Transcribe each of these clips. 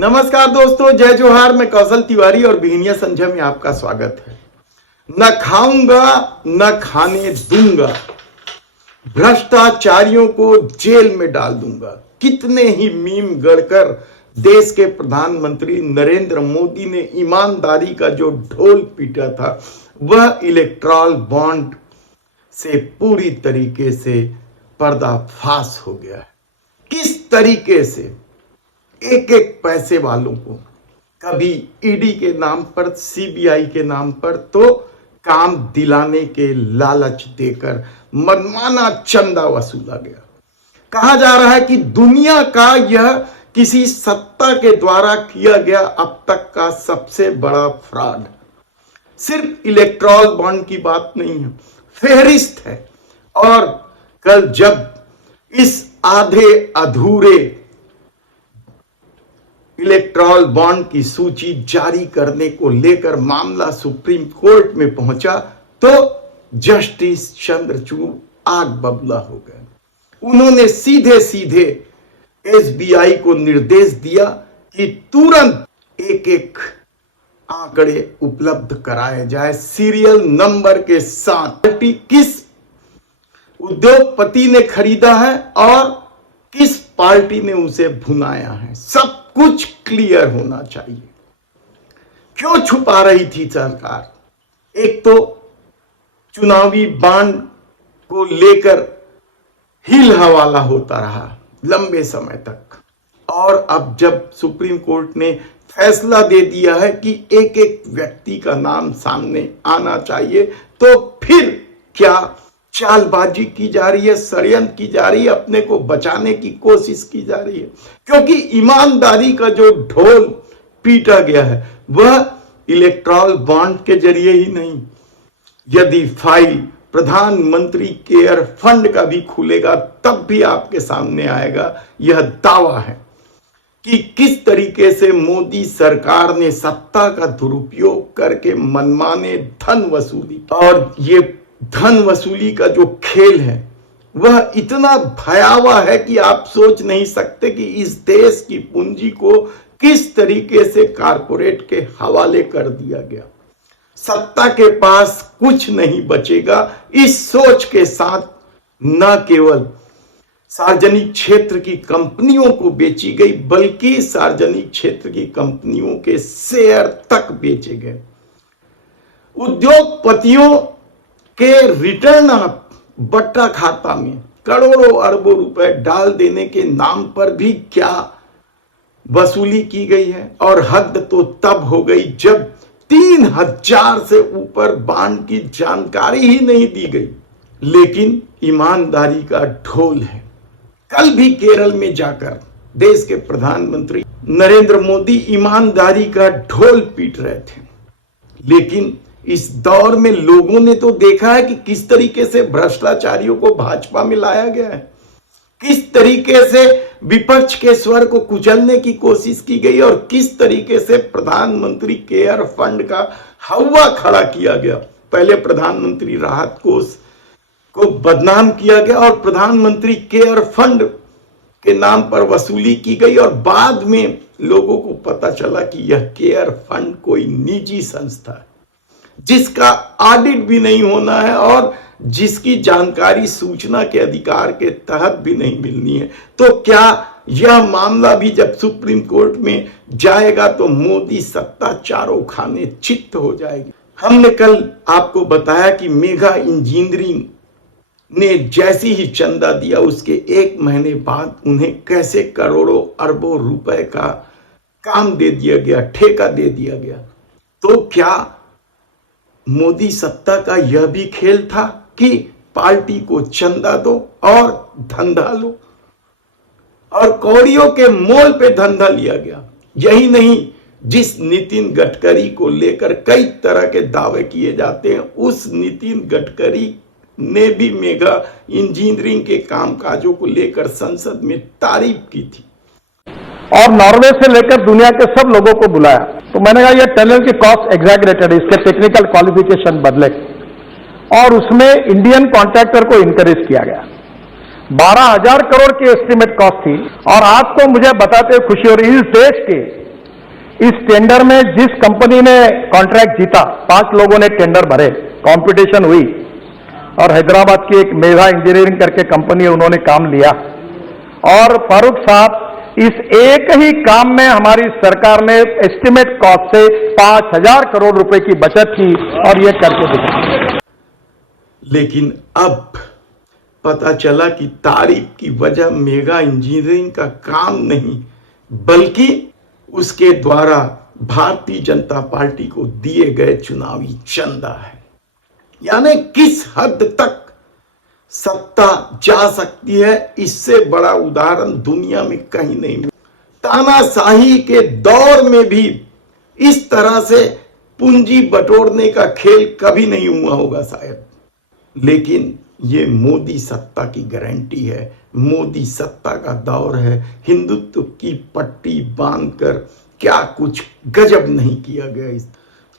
नमस्कार दोस्तों, जय जोहार। मैं कौशल तिवारी और बिहनिया संध्या में आपका स्वागत है। न खाऊंगा न खाने दूंगा, भ्रष्टाचारियों को जेल में डाल दूंगा। कितने ही मीम गढ़कर देश के प्रधानमंत्री नरेंद्र मोदी ने ईमानदारी का जो ढोल पीटा था, वह इलेक्टोरल बॉन्ड से पूरी तरीके से पर्दाफाश हो गया है। किस तरीके से एक एक पैसे वालों को कभी ईडी के नाम पर, सीबीआई के नाम पर तो काम दिलाने के लालच देकर मनमाना चंदा वसूला गया। कहा जा रहा है कि दुनिया का यह किसी सत्ता के द्वारा किया गया अब तक का सबसे बड़ा फ्रॉड। सिर्फ इलेक्टोरल बॉन्ड की बात नहीं है, फेहरिस्त है। और कल जब इस आधे अधूरे इलेक्टोरल बॉन्ड की सूची जारी करने को लेकर मामला सुप्रीम कोर्ट में पहुंचा तो जस्टिस चंद्रचूड़ आग बबूला हो गए। उन्होंने सीधे सीधे एसबीआई को निर्देश दिया कि तुरंत एक एक आंकड़े उपलब्ध कराए जाए सीरियल नंबर के साथ। किस उद्योगपति ने खरीदा है और किस पार्टी ने उसे भुनाया है, सब कुछ क्लियर होना चाहिए। क्यों छुपा रही थी सरकार? एक तो चुनावी बांड को लेकर हिल हवाला होता रहा लंबे समय तक, और अब जब सुप्रीम कोर्ट ने फैसला दे दिया है कि एक एक व्यक्ति का नाम सामने आना चाहिए, तो फिर क्या चालबाजी की जा रही है, षड्यंत्र की जा रही है, अपने को बचाने की कोशिश की जा रही है। क्योंकि ईमानदारी का जो ढोल पीटा गया है वह इलेक्टोरल बॉन्ड के जरिए ही नहीं, यदि फाइल प्रधानमंत्री केयर फंड का भी खुलेगा तब भी आपके सामने आएगा। यह दावा है कि किस तरीके से मोदी सरकार ने सत्ता का दुरुपयोग करके मनमाने धन वसूली, और ये धन वसूली का जो खेल है वह इतना भयावह है कि आप सोच नहीं सकते कि इस देश की पूंजी को किस तरीके से कारपोरेट के हवाले कर दिया गया। सत्ता के पास कुछ नहीं बचेगा, इस सोच के साथ न केवल सार्वजनिक क्षेत्र की कंपनियों को बेची गई बल्कि सार्वजनिक क्षेत्र की कंपनियों के शेयर तक बेचे गए। उद्योगपतियों के रिटर्न ऑफ बट्टा खाता में करोड़ों अरबों रुपए डाल देने के नाम पर भी क्या वसूली की गई है। और हद तो तब हो गई जब 3000 से ऊपर बांड की जानकारी ही नहीं दी गई। लेकिन ईमानदारी का ढोल है। कल भी केरल में जाकर देश के प्रधानमंत्री नरेंद्र मोदी ईमानदारी का ढोल पीट रहे थे। लेकिन इस दौर में लोगों ने तो देखा है कि किस तरीके से भ्रष्टाचारियों को भाजपा में लाया गया है, किस तरीके से विपक्ष के स्वर को कुचलने की कोशिश की गई और किस तरीके से प्रधानमंत्री केयर फंड का हवा खड़ा किया गया। पहले प्रधानमंत्री राहत कोष को बदनाम किया गया और प्रधानमंत्री केयर फंड के नाम पर वसूली की गई, और बाद में लोगों को पता चला कि यह केयर फंड कोई निजी संस्था है जिसका ऑडिट भी नहीं होना है और जिसकी जानकारी सूचना के अधिकार के तहत भी नहीं मिलनी है। तो क्या यह मामला भी जब सुप्रीम कोर्ट में जाएगा तो मोदी सत्ता चारों खाने चित्त हो जाएगी। हमने कल आपको बताया कि मेगा इंजीनियरिंग ने जैसी ही चंदा दिया उसके 1 महीने बाद उन्हें कैसे करोड़ों अरबों रुपए का काम दे दिया गया, ठेका दे दिया गया। तो क्या मोदी सत्ता का यह भी खेल था कि पार्टी को चंदा दो और धंधा लो, और कौड़ियों के मोल पे धंधा लिया गया। यही नहीं, जिस नितिन गडकरी को लेकर कई तरह के दावे किए जाते हैं, उस नितिन गडकरी ने भी मेगा इंजीनियरिंग के कामकाजों को लेकर संसद में तारीफ की थी और नॉर्वे से लेकर दुनिया के सब लोगों को बुलाया। तो मैंने कहा यह टनल की कॉस्ट एग्जैगरेटेड, इसके टेक्निकल क्वालिफिकेशन बदले, और उसमें इंडियन कॉन्ट्रैक्टर को इंकरेज किया गया। 12,000 करोड़ की एस्टीमेट कॉस्ट थी, और आज तो मुझे बताते हुए खुशी हो रही है इस देश के इस टेंडर में जिस कंपनी ने कॉन्ट्रैक्ट जीता, 5 लोगों ने टेंडर भरे, कंपटीशन हुई और हैदराबाद की एक मेघा इंजीनियरिंग करके कंपनी है, उन्होंने काम लिया। और फारूक साहब, इस एक ही काम में हमारी सरकार ने एस्टिमेट कॉस्ट से 5,000 करोड़ रुपए की बचत की और ये करके दिखा। लेकिन अब पता चला कि तारीफ की वजह मेगा इंजीनियरिंग का काम नहीं, बल्कि उसके द्वारा भारतीय जनता पार्टी को दिए गए चुनावी चंदा है। यानी किस हद तक सत्ता जा सकती है, इससे बड़ा उदाहरण दुनिया में कहीं नहीं मिला। तानाशाही के दौर में भी इस तरह से पूंजी बटोरने का खेल कभी नहीं हुआ होगा शायद, लेकिन ये मोदी सत्ता की गारंटी है। मोदी सत्ता का दौर है। हिंदुत्व की पट्टी बांधकर क्या कुछ गजब नहीं किया गया। इस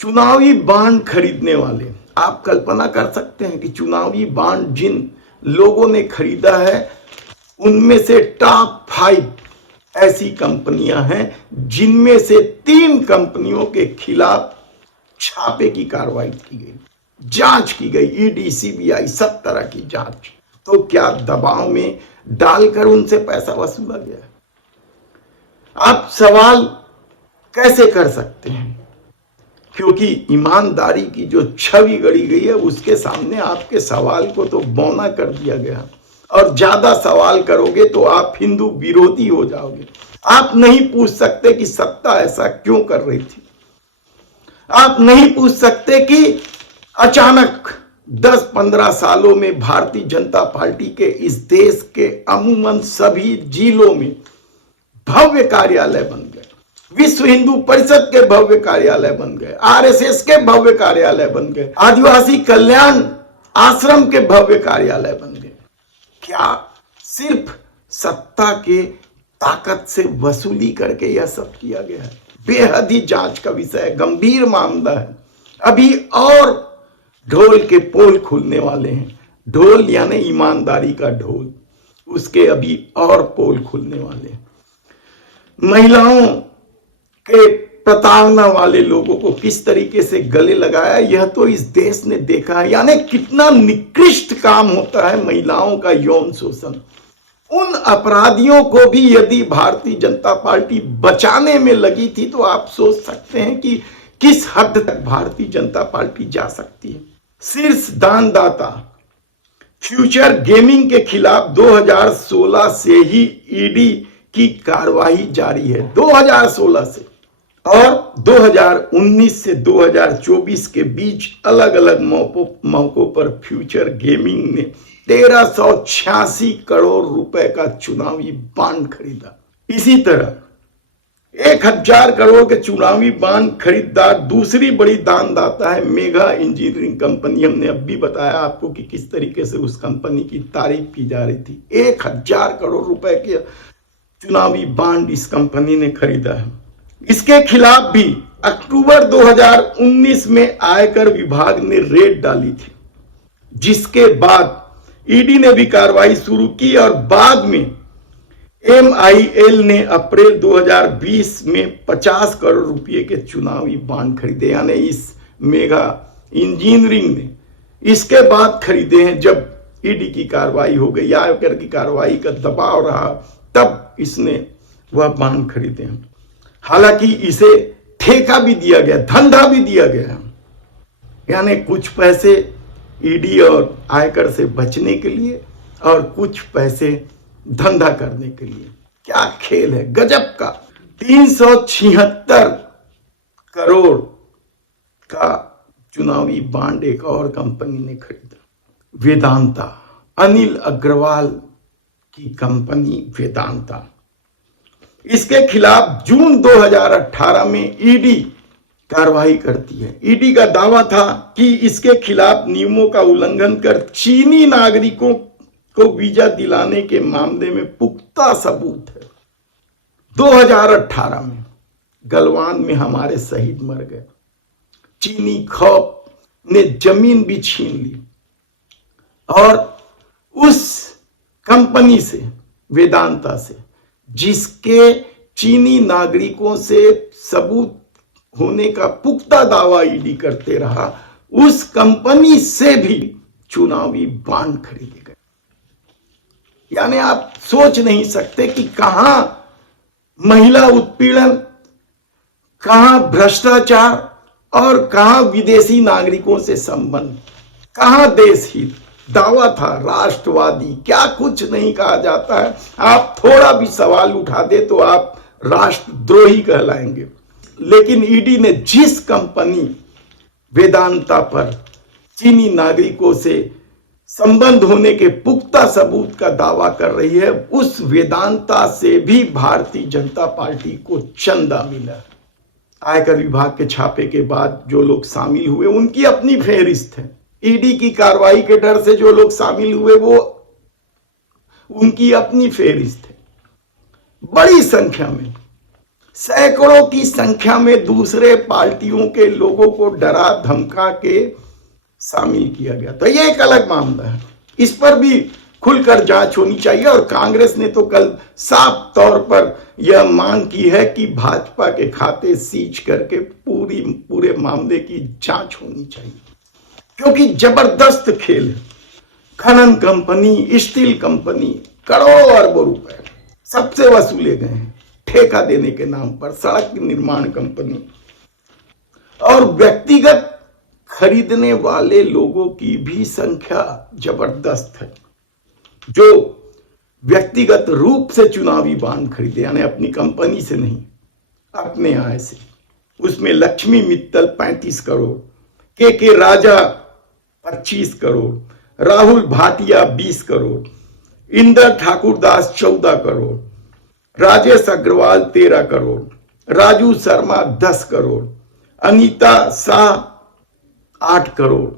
चुनावी बांड खरीदने वाले, आप कल्पना कर सकते हैं कि चुनावी बांड जिन लोगों ने खरीदा है, उनमें से टॉप 5 ऐसी कंपनियां हैं जिनमें से 3 कंपनियों के खिलाफ छापे की कार्रवाई की गई, जांच की गई, ईडी, सीबीआई, सब तरह की जांच। तो क्या दबाव में डालकर उनसे पैसा वसूला गया? आप सवाल कैसे कर सकते हैं? क्योंकि ईमानदारी की जो छवि गढ़ी गई है, उसके सामने आपके सवाल को तो बौना कर दिया गया। और ज्यादा सवाल करोगे तो आप हिंदू विरोधी हो जाओगे। आप नहीं पूछ सकते कि सत्ता ऐसा क्यों कर रही थी। आप नहीं पूछ सकते कि अचानक 10-15 सालों में भारतीय जनता पार्टी के इस देश के अमूमन सभी जिलों में भव्य कार्यालय बन गए, विश्व हिंदू परिषद के भव्य कार्यालय बन गए, आरएसएस के भव्य कार्यालय बन गए, आदिवासी कल्याण आश्रम के भव्य कार्यालय बन गए। क्या सिर्फ सत्ता के ताकत से वसूली करके यह सब किया गया है? बेहद ही जांच का विषय है, गंभीर मामला है। अभी और ढोल के पोल खुलने वाले हैं। ढोल यानी ईमानदारी का ढोल, उसके अभी और पोल खुलने वाले हैं। महिलाओं के प्रताड़ना वाले लोगों को किस तरीके से गले लगाया, यह तो इस देश ने देखा है। यानी कितना निकृष्ट काम होता है महिलाओं का यौन शोषण। उन अपराधियों को भी यदि भारतीय जनता पार्टी बचाने में लगी थी, तो आप सोच सकते हैं कि किस हद तक भारतीय जनता पार्टी जा सकती है। शीर्ष दानदाता फ्यूचर गेमिंग के खिलाफ 2016 से ही ईडी की कार्रवाई जारी है, 2016 से। और 2019 से 2024 के बीच अलग अलग मौकों पर फ्यूचर गेमिंग ने 1386 करोड़ रुपए का चुनावी बांड खरीदा। इसी तरह 1000 करोड़ के चुनावी बांड खरीदार दूसरी बड़ी दानदाता है मेगा इंजीनियरिंग कंपनी। हमने अब भी बताया आपको कि किस तरीके से उस कंपनी की तारीफ की जा रही थी। 1000 करोड़ रुपए के चुनावी बांड इस कंपनी ने खरीदा है। इसके खिलाफ भी अक्टूबर 2019 में आयकर विभाग ने रेड डाली थी, जिसके बाद ईडी ने भी कार्रवाई शुरू की और बाद में MIL ने अप्रैल 2020 में 50 करोड़ रुपए के चुनावी बांड खरीदे। यानी इस मेगा इंजीनियरिंग ने इसके बाद खरीदे हैं, जब ईडी की कार्रवाई हो गई, आयकर की कार्रवाई का दबाव रहा, तब इसने वह बांड खरीदे हैं। हालांकि इसे ठेका भी दिया गया, धंधा भी दिया गया, यानी कुछ पैसे ईडी और आयकर से बचने के लिए और कुछ पैसे धंधा करने के लिए। क्या खेल है, गजब का। 376 करोड़ का चुनावी बांड एक और कंपनी ने खरीदा, वेदांता, अनिल अग्रवाल की कंपनी वेदांता। इसके खिलाफ जून 2018 में ईडी कार्रवाई करती है। ईडी का दावा था कि इसके खिलाफ नियमों का उल्लंघन कर चीनी नागरिकों को वीजा दिलाने के मामले में पुख्ता सबूत है। 2018 में गलवान में हमारे शहीद मर गए। चीनी खौफ ने जमीन भी छीन ली और उस कंपनी से, वेदांता से, जिसके चीनी नागरिकों से सबूत होने का पुख्ता दावा ईडी करते रहा, उस कंपनी से भी चुनावी बॉन्ड खरीदे गए। यानी आप सोच नहीं सकते कि कहां महिला उत्पीड़न, कहां भ्रष्टाचार और कहां विदेशी नागरिकों से संबंध, कहां देश हित। दावा था राष्ट्रवादी, क्या कुछ नहीं कहा जाता है। आप थोड़ा भी सवाल उठा दे तो आप राष्ट्रद्रोही कहलाएंगे। लेकिन ईडी ने जिस कंपनी वेदांता पर चीनी नागरिकों से संबंध होने के पुख्ता सबूत का दावा कर रही है, उस वेदांता से भी भारतीय जनता पार्टी को चंदा मिला। आयकर विभाग के छापे के बाद जो लोग शामिल हुए उनकी अपनी फेहरिस्त है। ईडी की कार्रवाई के डर से जो लोग शामिल हुए वो उनकी अपनी फेहरिस्त है। बड़ी संख्या में, सैकड़ों की संख्या में दूसरे पार्टियों के लोगों को डरा धमका के शामिल किया गया। तो ये एक अलग मामला है, इस पर भी खुलकर जांच होनी चाहिए। और कांग्रेस ने तो कल साफ तौर पर यह मांग की है कि भाजपा के खाते सीज करके पूरे मामले की जांच होनी चाहिए, क्योंकि जबरदस्त खेल है। खनन कंपनी, स्टील कंपनी, करोड़ों अरबों रुपए सबसे वसूले गए हैं ठेका देने के नाम पर। सड़क निर्माण कंपनी और व्यक्तिगत खरीदने वाले लोगों की भी संख्या जबरदस्त है, जो व्यक्तिगत रूप से चुनावी बॉन्ड खरीदे, यानी अपनी कंपनी से नहीं, अपने आय से। उसमें लक्ष्मी मित्तल 35 करोड़, के राजा 25 करोड़, राहुल भाटिया 20 करोड़, इंदर ठाकुरदास 14 करोड़, राजेश अग्रवाल 13 करोड़, राजू शर्मा 10 करोड़, अनीता शाह 8 करोड़,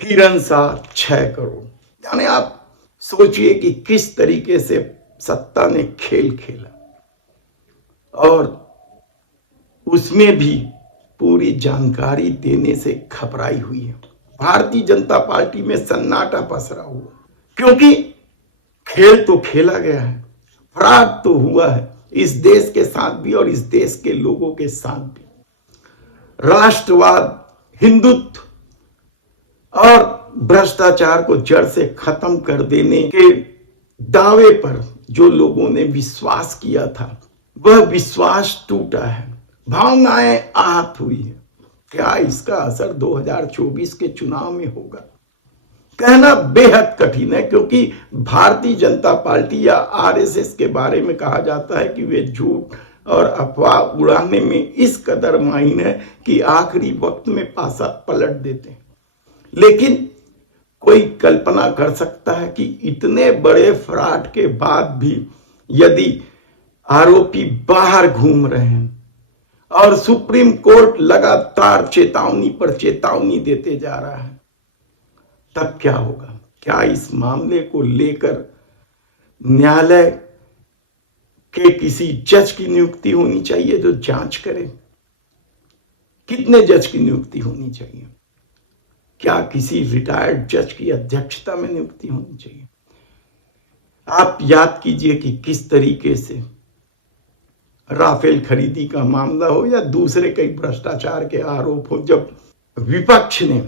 किरण शाह 6 करोड़। यानी आप सोचिए कि किस तरीके से सत्ता ने खेल खेला, और उसमें भी पूरी जानकारी देने से घबराई हुई है। भारतीय जनता पार्टी में सन्नाटा पसरा हुआ, क्योंकि खेल तो खेला गया है, फ्रॉड तो हुआ है इस देश के साथ भी और इस देश के लोगों के साथ भी। राष्ट्रवाद, हिंदुत्व और भ्रष्टाचार को जड़ से खत्म कर देने के दावे पर जो लोगों ने विश्वास किया था, वह विश्वास टूटा है, भावनाएं आहत हुई है। क्या इसका असर 2024 के चुनाव में होगा, कहना बेहद कठिन है, क्योंकि भारतीय जनता पार्टी या आरएसएस के बारे में कहा जाता है कि वे झूठ और अफवाह उड़ाने में इस कदर माहिर है कि आखिरी वक्त में पासा पलट देते हैं। लेकिन कोई कल्पना कर सकता है कि इतने बड़े फ्रॉड के बाद भी यदि आरोपी बाहर घूम रहे हैं और सुप्रीम कोर्ट लगातार चेतावनी पर चेतावनी देते जा रहा है, तब क्या होगा? क्या इस मामले को लेकर न्यायालय के किसी जज की नियुक्ति होनी चाहिए जो जांच करे? कितने जज की नियुक्ति होनी चाहिए? क्या किसी रिटायर्ड जज की अध्यक्षता में नियुक्ति होनी चाहिए? आप याद कीजिए कि किस तरीके से राफेल खरीदी का मामला हो या दूसरे कई भ्रष्टाचार के आरोप हो, जब विपक्ष ने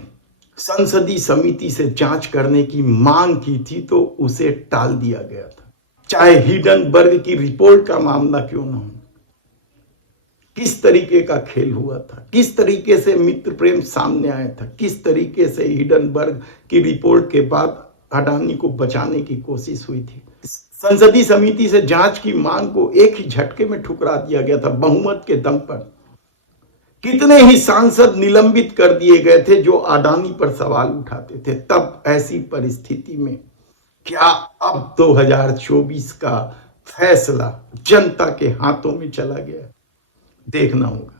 संसदीय समिति से जांच करने की मांग की थी तो उसे टाल दिया गया था। चाहे हिडनबर्ग की रिपोर्ट का मामला क्यों न हो, किस तरीके का खेल हुआ था, किस तरीके से मित्र प्रेम सामने आया था, किस तरीके से हिडनबर्ग की रिपोर्ट के बाद अडानी को बचाने की कोशिश हुई थी। संसदीय समिति से जांच की मांग को एक ही झटके में ठुकरा दिया गया था बहुमत के दम पर। कितने ही सांसद निलंबित कर दिए गए थे जो अडानी पर सवाल उठाते थे। तब ऐसी परिस्थिति में क्या अब 2024 का फैसला जनता के हाथों में चला गया? देखना होगा।